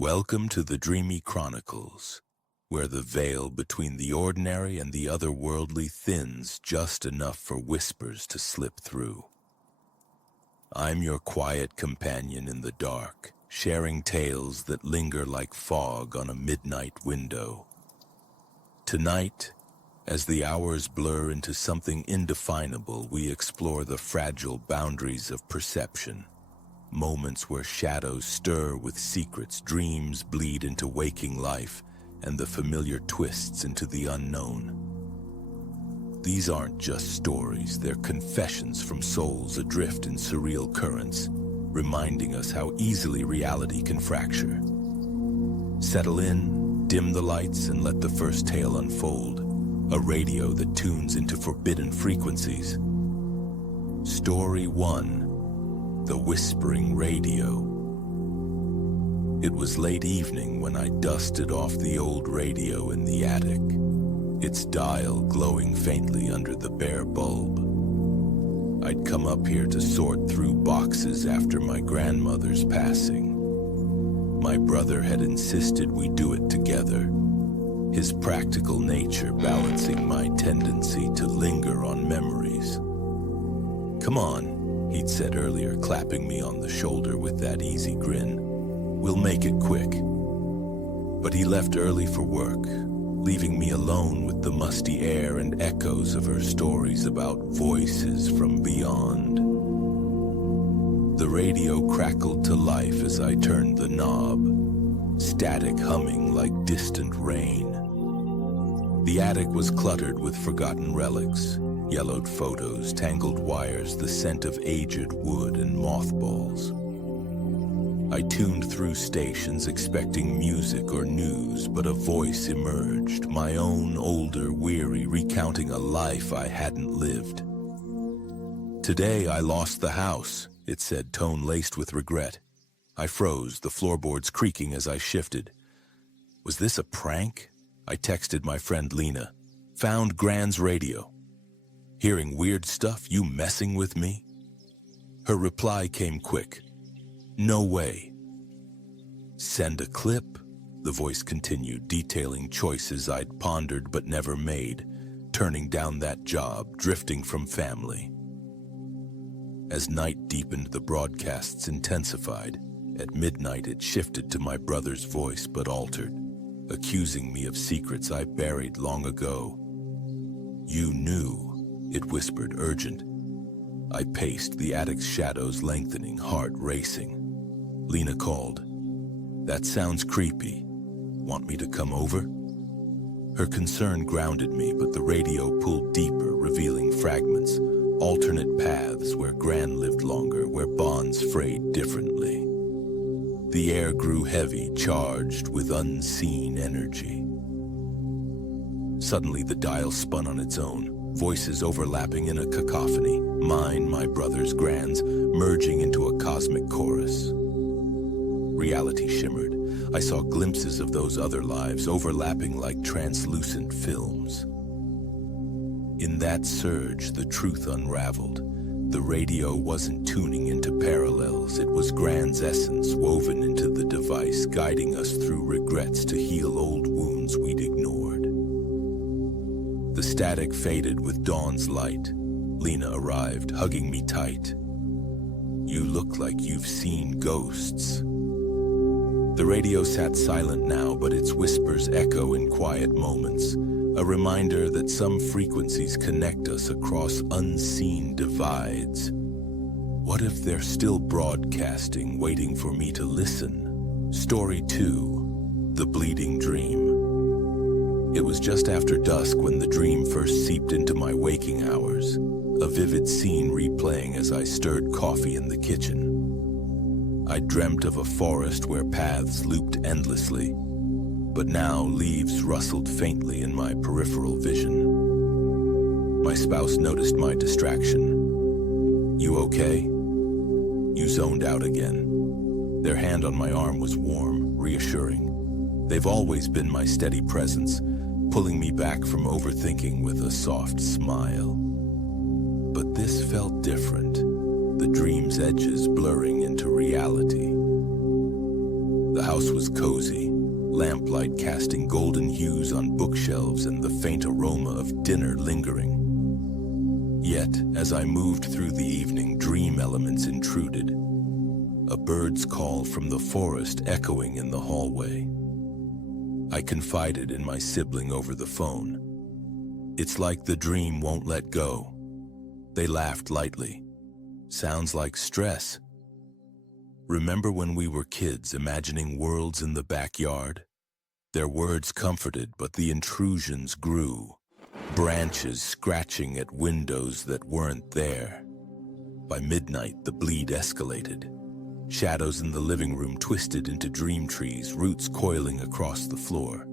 Welcome to the Dreamy Chronicles, where the veil between the ordinary and the otherworldly thins just enough for whispers to slip through. I'm your quiet companion in the dark, sharing tales that linger like fog on a midnight window. Tonight, as the hours blur into something indefinable, we explore the fragile boundaries of perception. Moments where shadows stir with secrets, dreams bleed into waking life, and the familiar twists into the unknown. These aren't just stories, they're confessions from souls adrift in surreal currents, reminding us how easily reality can fracture. Settle in, dim the lights, and let the first tale unfold, a radio that tunes into forbidden frequencies. Story 1. The Whispering Radio. It was late evening when I dusted off the old radio in the attic, its dial glowing faintly under the bare bulb. I'd come up here to sort through boxes after my grandmother's passing. My brother had insisted we do it together, his practical nature balancing my tendency to linger on memories. "Come on," he'd said earlier, clapping me on the shoulder with that easy grin. "We'll make it quick." But he left early for work, leaving me alone with the musty air and echoes of her stories about voices from beyond. The radio crackled to life as I turned the knob, static humming like distant rain. The attic was cluttered with forgotten relics, yellowed photos, tangled wires, the scent of aged wood and mothballs. I tuned through stations expecting music or news, but a voice emerged, my own older, weary, recounting a life I hadn't lived. "Today I lost the house," it said, tone laced with regret. I froze, the floorboards creaking as I shifted. Was this a prank? I texted my friend Lena. "Found Gran's radio. Hearing weird stuff, you messing with me?" Her reply came quick. "No way." "Send a clip," the voice continued, detailing choices I'd pondered but never made, turning down that job, drifting from family. As night deepened, the broadcasts intensified. At midnight, it shifted to my brother's voice but altered, accusing me of secrets I buried long ago. "You knew," it whispered, urgent. I paced, the attic's shadows lengthening, heart racing. Lena called. "That sounds creepy. Want me to come over?" Her concern grounded me, but the radio pulled deeper, revealing fragments, alternate paths where Gran lived longer, where bonds frayed differently. The air grew heavy, charged with unseen energy. Suddenly, the dial spun on its own, voices overlapping in a cacophony, mine, my brother's, Gran's, merging into a cosmic chorus. Reality shimmered. I saw glimpses of those other lives, overlapping like translucent films. In that surge, the truth unraveled. The radio wasn't tuning into parallels, it was Gran's essence woven into the device, guiding us through regrets to heal old wounds we'd ignored. The static faded with dawn's light. Lena arrived, hugging me tight. "You look like you've seen ghosts." The radio sat silent now, but its whispers echo in quiet moments, a reminder that some frequencies connect us across unseen divides. What if they're still broadcasting, waiting for me to listen? Story 2. The Bleeding Dream. It was just after dusk when the dream first seeped into my waking hours, a vivid scene replaying as I stirred coffee in the kitchen. I dreamt of a forest where paths looped endlessly, but now leaves rustled faintly in my peripheral vision. My spouse noticed my distraction. "You okay?" "You zoned out again." Their hand on my arm was warm, reassuring. They've always been my steady presence, pulling me back from overthinking with a soft smile. But this felt different, the dream's edges blurring into reality. The house was cozy, lamplight casting golden hues on bookshelves and the faint aroma of dinner lingering. Yet, as I moved through the evening, dream elements intruded. A bird's call from the forest echoing in the hallway. I confided in my sibling over the phone. "It's like the dream won't let go." They laughed lightly. "Sounds like stress." Remember when we were kids imagining worlds in the backyard? Their words comforted, but the intrusions grew. Branches scratching at windows that weren't there. By midnight, the bleed escalated. Shadows in the living room twisted into dream trees, roots coiling across the floor.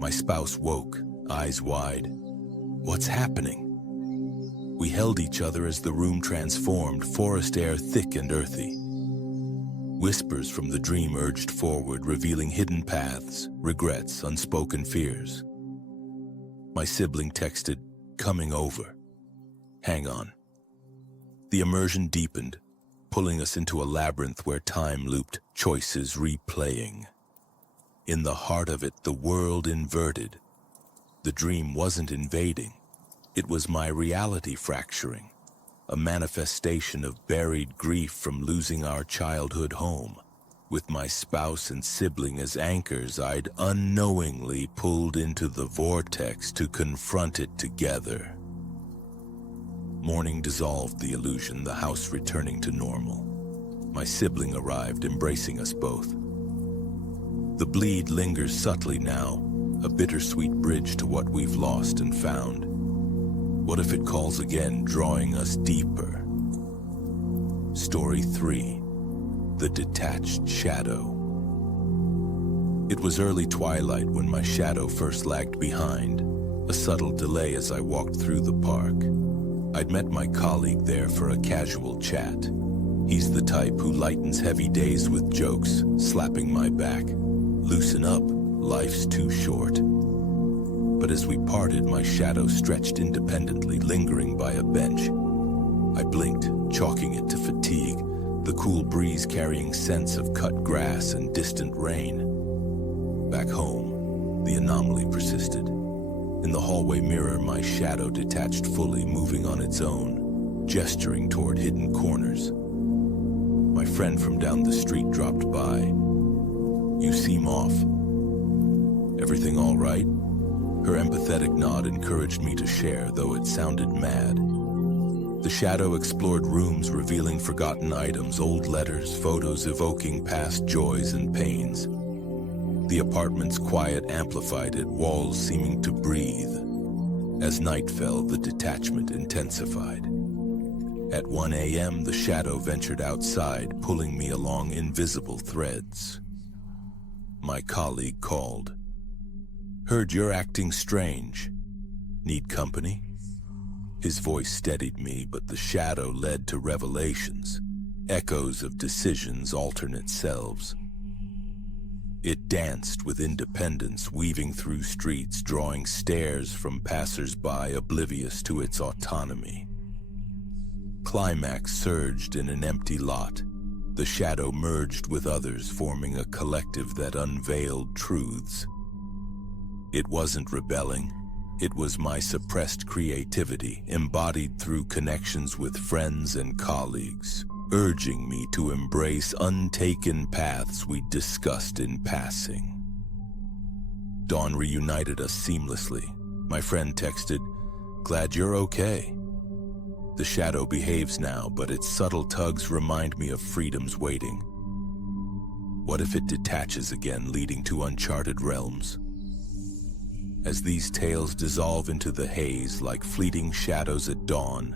My spouse woke, eyes wide. "What's happening?" We held each other as the room transformed, forest air thick and earthy. Whispers from the dream urged forward, revealing hidden paths, regrets, unspoken fears. My sibling texted, "Coming over." "Hang on." The immersion deepened, pulling us into a labyrinth where time looped, choices replaying. In the heart of it, the world inverted. The dream wasn't invading. It was my reality fracturing, a manifestation of buried grief from losing our childhood home. With my spouse and sibling as anchors, I'd unknowingly pulled into the vortex to confront it together. Morning dissolved the illusion, the house returning to normal. My sibling arrived, embracing us both. The bleed lingers subtly now, a bittersweet bridge to what we've lost and found. What if it calls again, drawing us deeper? Story 3. The Detached Shadow. It was early twilight when my shadow first lagged behind, a subtle delay as I walked through the park. I'd met my colleague there for a casual chat. He's the type who lightens heavy days with jokes, slapping my back. "Loosen up, life's too short." But as we parted, my shadow stretched independently, lingering by a bench. I blinked, chalking it to fatigue, the cool breeze carrying scents of cut grass and distant rain. Back home, the anomaly persisted. In the hallway mirror, my shadow detached fully, moving on its own, gesturing toward hidden corners. My friend from down the street dropped by. "You seem off. Everything all right?" Her empathetic nod encouraged me to share, though it sounded mad. The shadow explored rooms, revealing forgotten items, old letters, photos evoking past joys and pains. The apartment's quiet amplified it, walls seeming to breathe. As night fell, the detachment intensified. At 1 a.m., the shadow ventured outside, pulling me along invisible threads. My colleague called. "Heard you're acting strange. Need company?" His voice steadied me, but the shadow led to revelations, echoes of decisions, alternate selves. It danced with independence, weaving through streets, drawing stares from passers-by, oblivious to its autonomy. Climax surged in an empty lot. The shadow merged with others, forming a collective that unveiled truths. It wasn't rebelling. It was my suppressed creativity, embodied through connections with friends and colleagues, urging me to embrace untaken paths we discussed in passing. Dawn reunited us seamlessly. My friend texted, "Glad you're okay." The shadow behaves now, but its subtle tugs remind me of freedom's waiting. What if it detaches again, leading to uncharted realms? As these tales dissolve into the haze like fleeting shadows at dawn,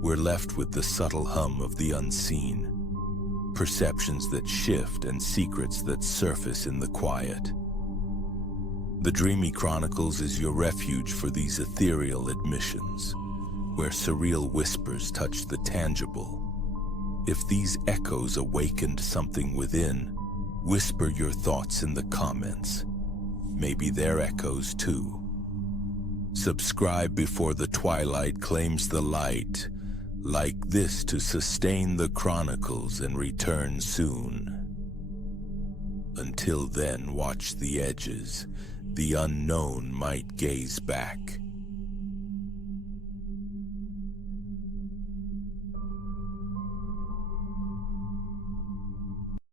we're left with the subtle hum of the unseen, perceptions that shift and secrets that surface in the quiet. The Dreamy Chronicles is your refuge for these ethereal admissions, where surreal whispers touch the tangible. If these echoes awakened something within, whisper your thoughts in the comments. Maybe they're echoes too. Subscribe before the twilight claims the light. Like this to sustain the chronicles and return soon. Until then, watch the edges. The unknown might gaze back.